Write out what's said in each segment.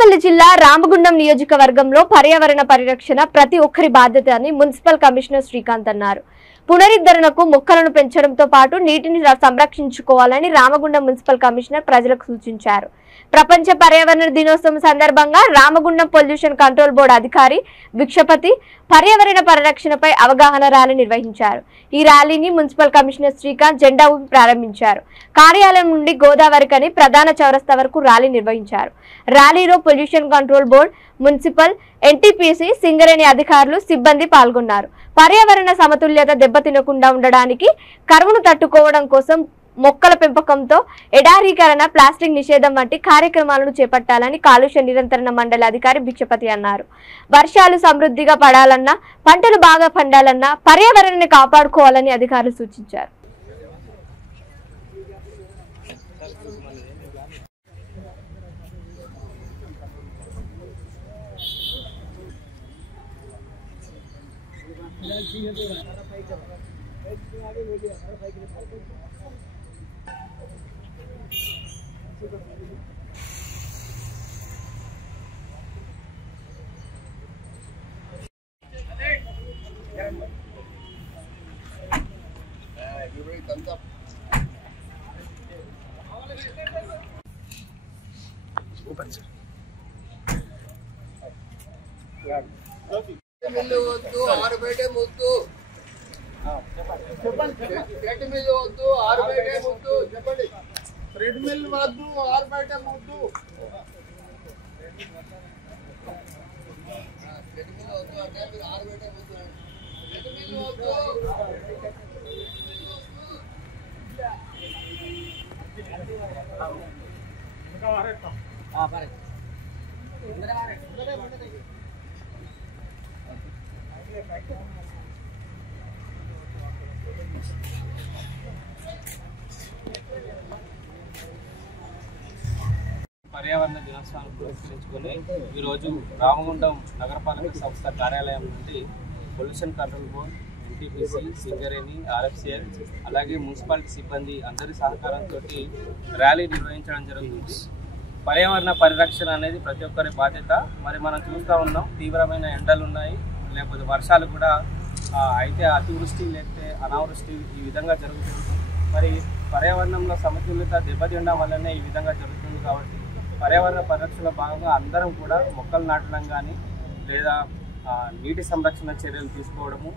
పెద్దపల్లి జిల్లా రామగుండం నియోజకవర్గంలో పర్యావరణ పరిరక్షణ ప్రతి ఒక్కరి బాధ్యత అని మున్సిపల్ కమిషనర్ శ్రీకాంత్ అన్నారు. పునరుద్ధరణకు మొక్కలను పెంచడంతో పాటు నీటిని సంరక్షించుకోవాలని రామగుండం మున్సిపల్ కమిషనర్ ప్రజలకు సూచించారు. ప్రపంచ పర్యావరణ దినోత్సవం సందర్భంగా రామగుండం పొల్యూషన్ కంట్రోల్ బోర్డు అధికారి భిక్షపతి పర్యావరణ పరిరక్షణపై అవగాహన ర్యాలీ నిర్వహించారు. ఈ ర్యాలీని మున్సిపల్ కమిషనర్ శ్రీకాంత్ జెండా ఊపి ప్రారంభించారు. కార్యాలయం నుండి గోదావరికని ప్రధాన చౌరస్తా వరకు ర్యాలీ నిర్వహించారు. ర్యాలీలో pollution control board, municipal, NTPC, Singareni అధికారులు, సిబ్బంది పాల్గొన్నారు. పర్యావరణ సమతుల్యత దెబ్బతినకుండా ఉండడానికి, కరువును తట్టుకోవడం కోసం మొక్కల పెంపకంతో ఎడారీకరణ, ప్లాస్టిక్ నిషేధం వంటి కార్యక్రమాలను చేపట్టాలని కాలుష్య నియంత్రణ మండలి అధికారి భిక్షపతి అన్నారు. వర్షాలు సమృద్ధిగా పడాలన్నా, పంటలు బాగా పండాలన్నా పర్యావరణాన్ని కాపాడుకోవాలని అధికారులు సూచించారు. ట్రెడ్మిల్ వద్దు, ఆరుబయట ముద్దు. పర్యావరణ దినోత్సవాన్ని పురస్కరించుకొని ఈరోజు రామగుండం నగరపాలక సంస్థ కార్యాలయం నుండి pollution control board, NTPC, Singareni, RFCL అలాగే మున్సిపాలిటీ సిబ్బంది అందరి సహకారంతో ర్యాలీ నిర్వహించడం జరుగుతుంది. పర్యావరణ పరిరక్షణ అనేది ప్రతి ఒక్కరి బాధ్యత. మరి మనం చూస్తూ ఉన్నాం, తీవ్రమైన ఎండలు ఉన్నాయి, లేకపోతే వర్షాలు కూడా అయితే అతివృష్టి లేకపోతే అనావృష్టి ఈ విధంగా జరుగుతుంది. మరి పర్యావరణంలో సమతుల్యత దెబ్బతినడం వల్లనే ఈ విధంగా జరుగుతుంది. కాబట్టి పర్యావరణ పరిరక్షణ భాగంగా అందరం కూడా మొక్కలు నాటడం కానీ లేదా నీటి సంరక్షణ చర్యలు తీసుకోవడము,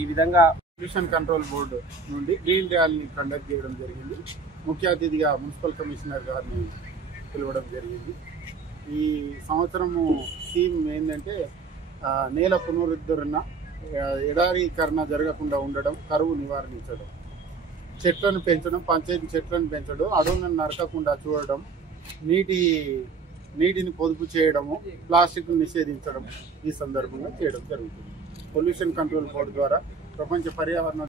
ఈ విధంగా పొల్యూషన్ కంట్రోల్ బోర్డు నుండి గ్రీన్ ర్యాలీని కండక్ట్ చేయడం జరిగింది. ముఖ్య అతిథిగా మున్సిపల్ కమిషనర్ గారిని పిలవడం జరిగింది. ఈ సంవత్సరము థీమ్ ఏంటంటే నేల పునరుద్ధరణ, ఎడారీకరణ జరగకుండా ఉండడం, కరువు నివారించడం, చెట్లను పెంచడం, పంచాయతీ చెట్లను పెంచడం, అడవులను నరకకుండా చూడడం, నీటిని పొదుపు చేయడము, ప్లాస్టిక్ నిషేధించడం ఈ సందర్భంగా చేయడం జరుగుతుంది. పొల్యూషన్ కంట్రోల్ బోర్డు ద్వారా ప్రపంచ పర్యావరణ